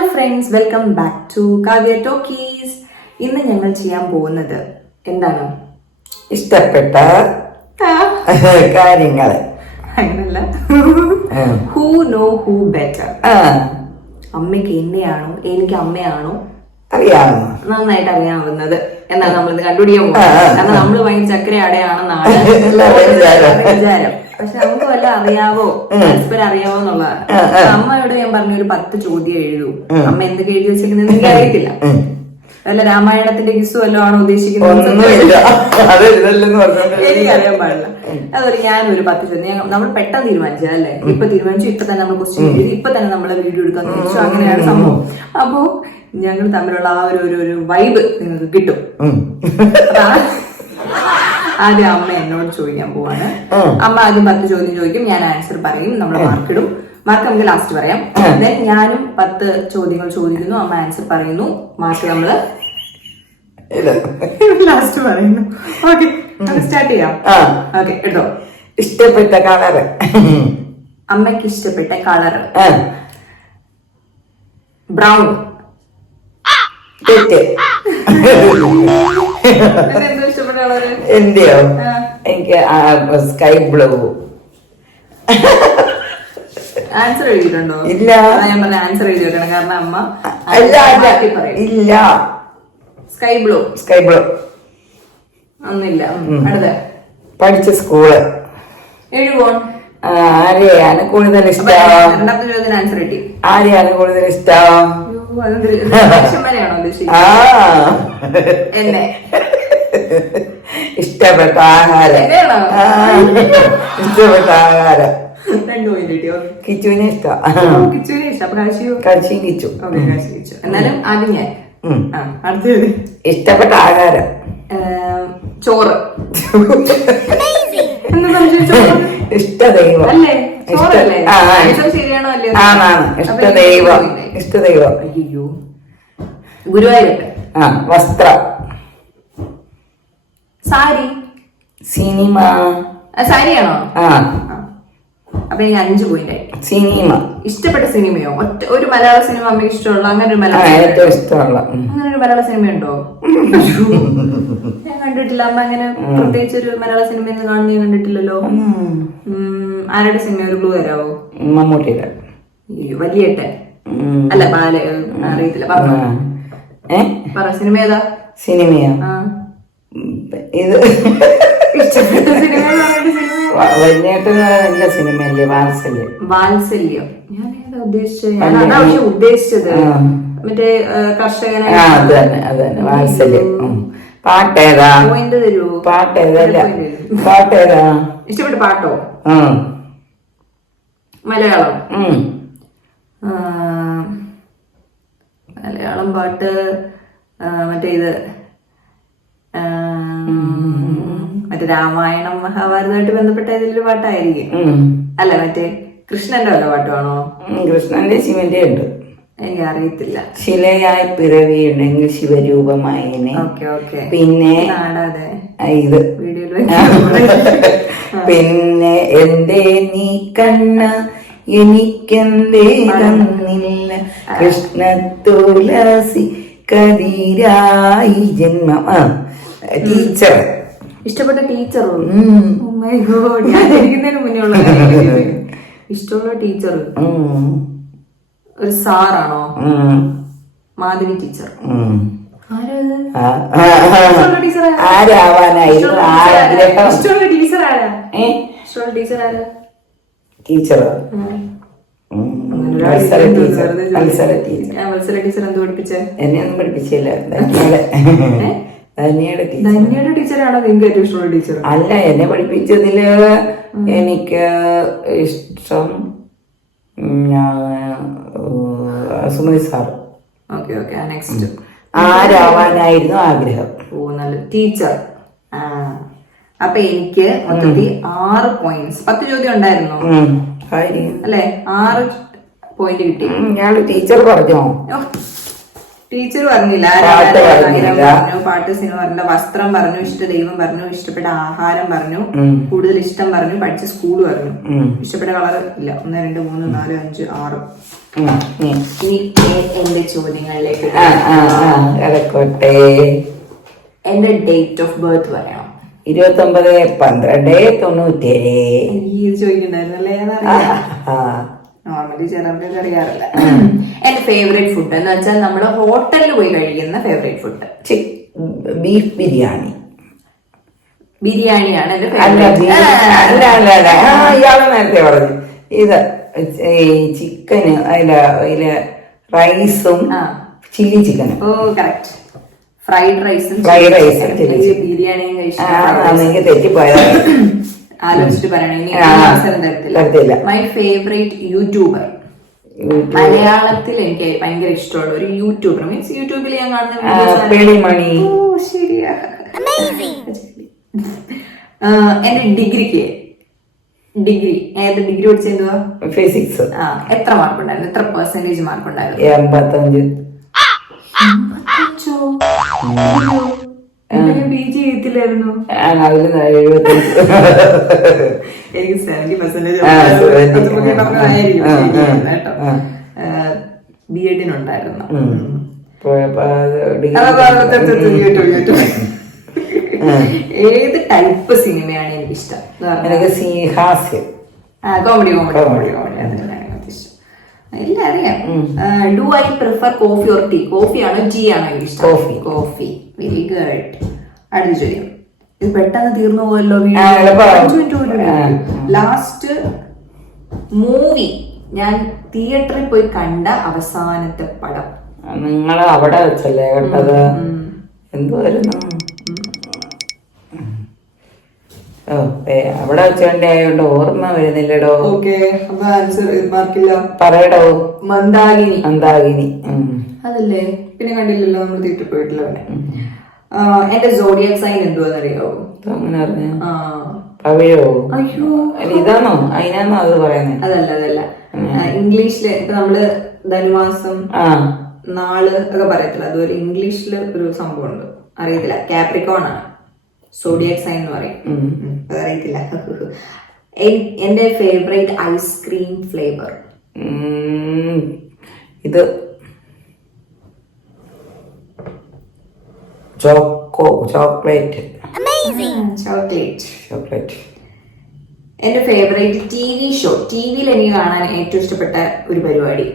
Hello friends, welcome back to Kavya Talkies. ഇന്ന് ഞങ്ങൾ ചെയ്യാൻ പോകുന്നത് എന്താണ്? ഇഷ്ടപ്പെട്ട കാര്യങ്ങൾ. അങ്ങനല്ല, ഹൂ നോ ഹൂ ബെറ്റർ. അമ്മയ്ക്ക് എന്നെയാണോ എനിക്ക് അമ്മയാണോ അറിയാമോ? നന്നായിട്ട് അറിയാവുന്നത് എന്നാണ് നമ്മളിത് കണ്ടുപിടിക്കാൻ പോകുന്നത്. കാരണം നമ്മള് ഭയങ്കര ചക്കര അടയാണെന്നാണ് വിചാരം. പക്ഷെ നമുക്ക് വല്ല അറിയാവോ, പരസ്പരം അറിയാവോ എന്നുള്ളതാണ്. അമ്മയോട് ഞാൻ പറഞ്ഞ ഒരു 10 ചോദ്യം എഴുതൂ. അമ്മ എന്തൊക്കെ എഴുതി വെച്ചിരിക്കുന്നത് എനിക്ക് അറിയത്തില്ല. വല്ല രാമായണത്തിന്റെ കിസ്സു വല്ലതും ആണോ ഉദ്ദേശിക്കുന്നത്? എനിക്കറിയാൻ പാടില്ല. അതുപോലെ ഞാനൊരു 10 ചോദ്യം നമ്മൾ പെട്ടെന്ന് തീരുമാനിച്ചതല്ലേ. ഇപ്പൊ തീരുമാനിച്ചു, ഇപ്പൊ തന്നെ നമ്മൾ ക്വസ്റ്റ്യൻ എഴുതി, ഇപ്പൊ തന്നെ നമ്മളെ വീഡിയോ എടുക്കാൻ തീരുമാനിച്ചു. അങ്ങനെയാണ് സംഭവം. അപ്പോ ഞങ്ങൾ തമ്മിലുള്ള ആ ഒരു വൈബ് നിങ്ങൾക്ക് കിട്ടും. ആദ്യം അമ്മ എന്നോട് ചോദിക്കാൻ പോവാണ്. അമ്മ ആദ്യം 10 ചോദ്യം ചോദിക്കും, ഞാൻ ആൻസർ പറയും, നമ്മൾ മാർക്കിടും. മാർക്ക് നമുക്ക് ലാസ്റ്റ് പറയാം. ഞാനും 10 ചോദ്യങ്ങൾ ചോദിക്കുന്നു, അമ്മ ആൻസർ പറയുന്നു, മാർക്ക് നമ്മള് ലാസ്റ്റ് പറയുന്നു. ഓക്കെ, സ്റ്റാർട്ട് ചെയ്യാം. ഓക്കെ, എടുത്തോ. ഇഷ്ടപ്പെട്ട കളറ്. അമ്മയ്ക്ക് ഇഷ്ടപ്പെട്ട കളറ് ബ്രൗൺ. എന്തോ ഇഷ്ടപ്പെട്ട കളറ്? എന്റെയോ? എനിക്ക് സ്കൈ ബ്ലൂ. ആൻസർ എഴുതിയിട്ടുണ്ടോ? ഇല്ല. ഞാൻ പറഞ്ഞ ആൻസർ എഴുതി വെക്കണം, കാരണം അമ്മ ഇല്ല. Sky blue. സ്കൈ ബ്ലൂ ഒന്നില്ല. അടുത്ത പഠിച്ച സ്കൂള്. എഴുപോൺ. ആരെയാണ് കൂടുതൽ ഇഷ്ടം? രണ്ടാമത്തെ ചോദ്യത്തിന് ആൻസർ കിട്ടി. ആരെയാണ് കൂടുതൽ ഇഷ്ടം? ാണോ എന്നെ? ഇഷ്ടപ്പെട്ട ആഹാരം. ഇഷ്ടപ്പെട്ട ആഹാരം 2 പോയിന്റ് കിട്ടിയോ? കിച്ചുവിനെ ഇഷ്ടം. കിച്ചുവിനെ ഇഷ്ടം. അപ്പൊ കാശിയോ? കഴിച്ചും കിച്ചു. എന്നാലും ആദ്യം ഞാൻ. അടുത്തത് ഇഷ്ടപ്പെട്ട ആഹാരം. ചോറ്. ഇഷ്ടദൈവം. അല്ലേ? ശരിയാണോ അല്ലേ? ആണാണ്. ഇഷ്ടദൈവം. ഇഷ്ടദൈവം. അയ്യോ, ഗുരുവായൂരപ്പൻ. വസ്ത്രം. സാരി. സിനിമ. സാരിയാണോ? അപ്പൊ എനിക്ക് 5 പോയിന്റ് ആയി. സിനിമ. ഇഷ്ടപ്പെട്ട സിനിമയോ? ഒരു മലയാള സിനിമ അമ്മയ്ക്ക് ഇഷ്ടമുള്ള അങ്ങനെ ഒരു ഏറ്റവും ഇഷ്ടമുള്ള അങ്ങനെ ഒരു മലയാള സിനിമയുണ്ടോ? ഞാൻ കണ്ടിട്ടില്ല. അമ്മ അങ്ങനെ പ്രത്യേകിച്ച് ഒരു മലയാള സിനിമ കാണുന്ന ഞാൻ കണ്ടിട്ടില്ലല്ലോ. ആരുടെ സിനിമ? ഒരു ക്ലൂ തരാവോ? മമ്മൂട്ടിയുടെ. വലിയേട്ടൻ. അല്ല, അറിയത്തില്ല. പറ, സിനിമ ഏതാ? സിനിമയോ? ഇത് ഇഷ്ടപ്പെട്ട സിനിമ വലിയേട്ടന് നല്ല സിനിമയല്ലേ? വാത്സല്യം. വാത്സല്യം. ഞാൻ ഏതാ ഉദ്ദേശിച്ചത്? ഞാൻ അതാ ഉദ്ദേശിച്ചത്. മറ്റേ കർഷകനെ. അത് തന്നെ വാത്സല്യം. പാട്ടേതാ? പോയിന്റ് തരൂ. പാട്ടേതല്ല. പാട്ടേതാ? ഇഷ്ടപ്പെട്ട പാട്ടോ? മലയാളം. മലയാളം പാട്ട് മറ്റേ ഇത് മറ്റേ രാമായണം മഹാഭാരതമായിട്ട് ബന്ധപ്പെട്ട ഏതെങ്കിലും പാട്ടായിരിക്കും. അല്ല, മറ്റേ കൃഷ്ണന്റെ വല്ല പാട്ടാണോ? കൃഷ്ണന്റെ ശിവന്റെ ഉണ്ട്. എനിക്ക് അറിയത്തില്ല. ശിലയായി പിറവിയുണ്ടെങ്കിൽ ശിവരൂപമായിനെ. പിന്നെ ഇത് പിന്നെ എന്തേ നീ കണ്ണ എനിക്കെന്തേ തന്നില്ല കൃഷ്ണ തുളസി കതിരായി ജന്മം. ടീച്ചർ. ഇഷ്ടപ്പെട്ട ടീച്ചർ? മുന്നേ ഇഷ്ടമുള്ള ടീച്ചർ ഒരു സാറാണോ? മാധവി ടീച്ചർ. ആരാവാനായിരുന്നു ആഗ്രഹം? ഇഷ്ടമുള്ള ടീച്ചർ ആരാ? ഇഷ്ടമുള്ള ടീച്ചർ ആരാ? ടീച്ചർ മത്സര ടീച്ചർ എന്ത് പഠിപ്പിച്ചേ? എന്നെ ഒന്നും പഠിപ്പിച്ചില്ല. ധന്യയുടെ ടീച്ചറാണോ നിങ്ങൾക്ക് ഏറ്റവും ഇഷ്ടമുള്ള ടീച്ചർ? അല്ല, എന്നെ പഠിപ്പിച്ചതില് എനിക്ക് ഇഷ്ടം സുമതി സാർ. നെക്സ്റ്റ്. ആരാവാനായിരുന്നു ആഗ്രഹം? നല്ല ടീച്ചർ. അപ്പൊ എനിക്ക് മൊത്തത്തിൽ 6 പോയിന്റ്സ്. 10 ചോദ്യം ഉണ്ടായിരുന്നു അല്ലെ? 6 പോയിന്റ് കിട്ടി. ഞാൻ ടീച്ചർ പറഞ്ഞോ? ടീച്ചർ പറഞ്ഞില്ല. പാട്ട്, സിനിമ പറഞ്ഞില്ല, വസ്ത്രം പറഞ്ഞു, ഇഷ്ടദൈവം പറഞ്ഞു, ഇഷ്ടപ്പെട്ട ആഹാരം പറഞ്ഞു, കൂടുതൽ ഇഷ്ടം പറഞ്ഞു, പഠിച്ച സ്കൂൾ പറഞ്ഞു. ഇഷ്ടപ്പെട്ട കളർ ഇല്ല. 1 2 3 4 5 6. ഇനി എന്റെ ചോദ്യങ്ങളിലേക്ക് കിടക്കോട്ടെ. എന്റെ ഡേറ്റ് ഓഫ് ബർത്ത് പറയണം. 29/12/97. ഇത് ചോദിക്കണ്ടായിരുന്നല്ലേ? നോർമലി ചിലർക്ക് അറിയാറില്ല. എന്റെ ഫേവറേറ്റ് ഫുഡ് എന്ന് വെച്ചാൽ നമ്മുടെ ഹോട്ടലിൽ പോയി കഴിക്കുന്ന ഫേവറേറ്റ് ഫുഡ് ബീഫ് ബിരിയാണി. ബിരിയാണിയാണ് എന്റെ ഇയാള് നേരത്തെ പറഞ്ഞു ഇത് ചിക്കന് അതില് റൈസും ചില്ലി ചിക്കനും. ഓ കറക്റ്റ്. ഫ്രൈഡ് റൈസും ബിരിയാണിയും എനിക്ക് തെറ്റിപ്പോയത്. ആലോചിച്ചിട്ട് പറയണേ. മൈ ഫേവറേറ്റ് യൂട്യൂബർ മലയാളത്തിൽ എനിക്ക് ഭയങ്കര ഇഷ്ടമുള്ള ഒരു യൂട്യൂബർ, മീൻസ് യൂട്യൂബിൽ ഞാൻ കാണുന്ന ശരിയാ. എന്റെ ഡിഗ്രി ഏത് ഡിഗ്രി പഠിച്ചെന്തുവാ? ഫിസിക്സ്. എത്ര മാർക്ക് ഉണ്ടായിരുന്നു? എത്ര പെർസെന്റേജ് മാർക്ക് ഉണ്ടായിരുന്നു? 85. PG ചെയ്തില്ലായിരുന്നു. എനിക്ക് 70% ബിഎഡിനുണ്ടായിരുന്നു. ഏത് ടൈപ്പ് സിനിമയാണ് എനിക്ക് ഇഷ്ടം? ഹാസ്യം, കോമഡി. എല്ലാം അറിയാം. Do I prefer coffee or tea? Coffee ആണോ ടീ ആണോ എനിക്ക് ഇഷ്ടം? കോഫി. Very good. അടുത്ത ചോദ്യം. ഇത് പെട്ടെന്ന് തീർന്നു പോയല്ലോ. ലാസ്റ്റ് മൂവി ഞാൻ തിയേറ്ററിൽ പോയി കണ്ട അവസാനത്തെ പടം? നിങ്ങൾ അവിടെ വെച്ചല്ലേ കണ്ടത്? എന്തുവായിരുന്നു? അവിടെ വെച്ചോണ്ടേ ആയോണ്ട് ഓർമ്മ വരുന്നില്ലടോ. പറയടോ. മന്ദാകിനി. അതല്ലേ? പിന്നെ കണ്ടില്ലല്ലോ, നമ്മൾ തിയേറ്ററിൽ പോയിട്ടില്ല. എന്റെ സോഡിയാക് സൈൻ എന്തുവാന്നറിയാവോ? അങ്ങനെ അറിഞ്ഞ പവിഴോ? അയ്യോ, ഇതാണോ? അതിനാണോ അത് പറയുന്നത്? അതല്ല. ഇംഗ്ലീഷില് ഇപ്പൊ നമ്മള് ധനുമാസം, നാള് ഒക്കെ പറയത്തില്ല, അതുപോലെ ഇംഗ്ലീഷില് ഒരു സംഭവം ഉണ്ട്, അറിയത്തില്ല. കാപ്രിക്കോൺ ആണ് സോഡിയാക് സൈൻ എന്ന് പറയും. അറിയത്തില്ല. എന്റെ ഫേവറേറ്റ് ഐസ്ക്രീം ഫ്ലേവർ? ഇത് ചോക്ലേറ്റ്. എന്റെ ഫേവറേറ്റ് TV ഷോ? ടിവിയിൽ എനിക്ക് കാണാൻ ഏറ്റവും ഇഷ്ടപ്പെട്ട ഒരു പരിപാടി?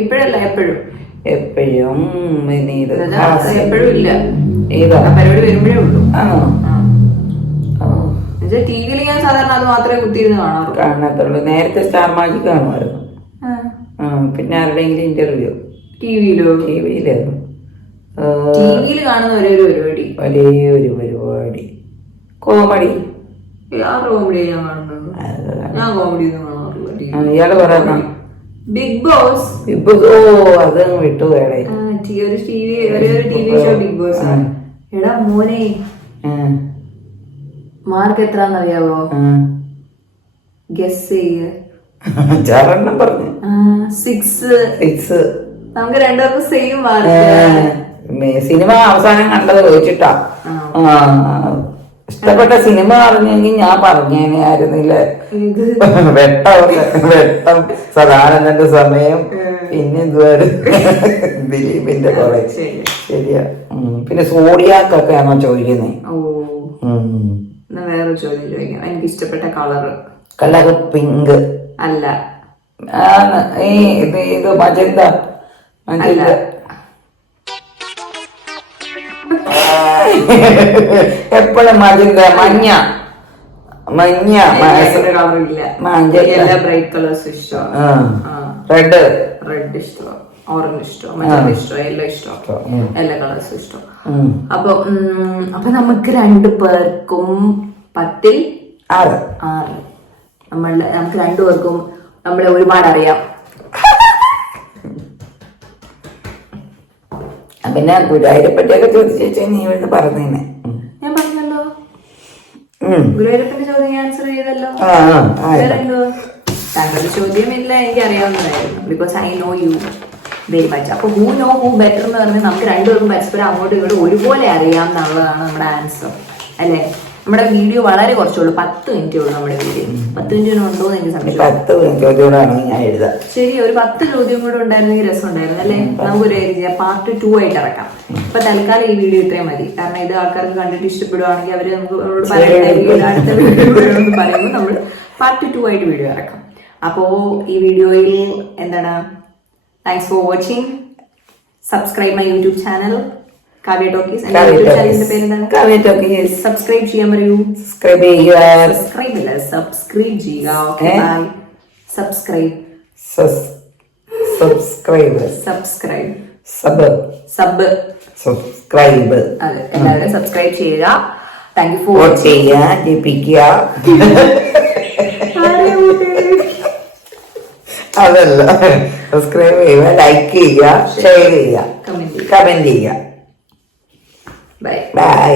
ഇപ്പോഴല്ല, എപ്പോഴും ഇല്ല. പരിപാടി വരുമ്പോഴേ ഉള്ളൂ. ടിവിയിൽ ഞാൻ സാധാരണ അത് മാത്രമേ കുത്തിയിരുന്ന് കാണാറുള്ളൂ. നേരത്തെ സ്റ്റാർ മാജിക് കാണുമായിരുന്നു. പിന്നെ ആരുടെയെങ്കിലും ഇന്റർവ്യൂ ടിവിയിലായിരുന്നു. ടിവിയിൽ കാണുന്ന ഒരേ ഒരു പരിപാടി കോമഡി. കോമഡി ഞാൻ കാണുന്നത്. ഞാൻ കോമഡി ഒന്നും കാണാറില്ല. ഇയാള് പറയുന്ന ബിഗ് ബോസ്. ഓ, അതങ്ങ് വിട്ടു. വേറെ ഒരു ടിവി ഷോ ബിഗ് ബോസ്. എടാ മോനെ, മാർക്ക് എത്രന്നറിയാവോ? ഗസ് ചെയ്യ. 6 പറഞ്ഞു. 6. നമുക്ക് രണ്ടുപേർക്കും സെയിം മാർക്ക്. സിനിമ അവസാനം കണ്ടത് ചോദിച്ചിട്ടാ. ഇഷ്ടപ്പെട്ട സിനിമ പറഞ്ഞെങ്കിൽ ഞാൻ പറഞ്ഞേനെ ആയിരുന്നില്ല. വെട്ടം, സദാനന്ദന്റെ സമയം, പിന്നെ ഇതുവരെ ദിലീപിന്റെ കുറെ. ശരിയാ. പിന്നെ സോഡിയാക്കൊക്കെ ആണോ ചോദിക്കുന്നേ? വേറൊരു ചോദ്യം ചോദിക്കാം. എനിക്ക് ഇഷ്ടപ്പെട്ട കളറ് പിങ്ക് അല്ല. ഇത് മജന്ത. എപ്പോഴും മജന്ത. മഞ്ഞ എല്ലാ ബ്രൈറ്റ് കളേഴ്സ് ഇഷ്ടമാണ്. റെഡ് ഇഷ്ടം, ഓറഞ്ച് ഇഷ്ടം, മഞ്ഞ ഇഷ്ടം, യെല്ലോ ഇഷ്ടം, എല്ലാ കളേഴ്സും ഇഷ്ടം. അപ്പൊ നമുക്ക് 2 പേർക്കും 10ൽ 6. നമുക്ക് 2 പേർക്കും നമ്മളെ ഒരുപാട് അറിയാം. പിന്നെ ഗുരുവായൂരെ പറ്റിയൊക്കെ ചോദിച്ചു നീ ഇവിടുന്ന് പറഞ്ഞേനെ. ഞാൻ പറഞ്ഞല്ലോ, ഗുരുവായൂരപ്പന്റെ ചോദ്യം ഞാൻ ആൻസർ ചെയ്തല്ലോ. താങ്കളുടെ ചോദ്യമില്ല, എനിക്ക് അറിയാവുന്നതായിരുന്നു. Because I know you very much. അപ്പൊ ഹൂ നോ ഹൂ ബെറ്റർ എന്ന് പറഞ്ഞാൽ നമുക്ക് 2 പേർക്കും പരസ്പരം അങ്ങോട്ടും ഇങ്ങോട്ടും ഒരുപോലെ അറിയാം എന്നുള്ളതാണ് നമ്മുടെ ആൻസർ, അല്ലേ? നമ്മുടെ വീഡിയോ വളരെ കുറച്ചുള്ളൂ, 10 മിനിറ്റേ ഉള്ളൂ നമ്മുടെ വീഡിയോ. 10 മിനിറ്റ് ഉണ്ടോ എന്ന് എനിക്ക് സംശയം. 10 ചോദ്യങ്ങളാണ് ഞാൻ എഴുതാം. ശരി, ഒരു 10 ചോദ്യം കൂടെ ഉണ്ടായിരുന്നെങ്കിൽ രസം ഉണ്ടായിരുന്നു അല്ലേ? നമുക്കൊരു പാർട്ട് 2 ആയിട്ട് ഇറക്കാം. ഇപ്പൊ തൽക്കാലം ഈ വീഡിയോ ഇത്രയും മതി. കാരണം ഇത് ആൾക്കാർക്ക് കണ്ടിട്ട് ഇഷ്ടപ്പെടുവാണെങ്കിൽ അവര് നമുക്ക് അടുത്ത വീഡിയോ പറയുമ്പോൾ നമ്മൾ പാർട്ട് 2 ആയിട്ട് വീഡിയോ ഇറക്കാം. അപ്പോ ഈ വീഡിയോയിൽ എന്താണ്, thanks for watching. Subscribe my YouTube channel Kavya talkies. എന്റെ യൂട്യൂബ് ചാനലിന്റെ പേര് എന്താണ്? കാവ്യ ടോക്കീസ്. സബ്സ്ക്രൈബ് ചെയ്യാൻ പറയൂ. സബ്സ്ക്രൈബ് ചെയ്യുക. സബ്സ്ക്രൈബ് ചെയ്യുക. Okay, bye. Subscribe subscribe. അതെ, എല്ലാവരും സബ്സ്ക്രൈബ് ചെയ്യുക. താങ്ക് യു ഫോർ വോട്ട് ചെയ്യുക, ജയിപ്പിക്കുക. അതല്ല, സബ്സ്ക്രൈബ് ചെയ്യുക, ലൈക്ക് ചെയ്യുക, ഷെയർ ചെയ്യുക, കമന്റ് ചെയ്യുക. Bye bye.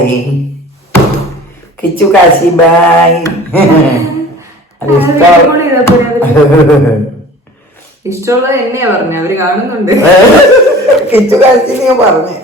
Kichu Kashi bye. ഇഷ്ടമുള്ളത് എന്നെയാ പറഞ്ഞു, അവര് കാണുന്നുണ്ട്. കിച്ചു കാശി പറഞ്ഞേ.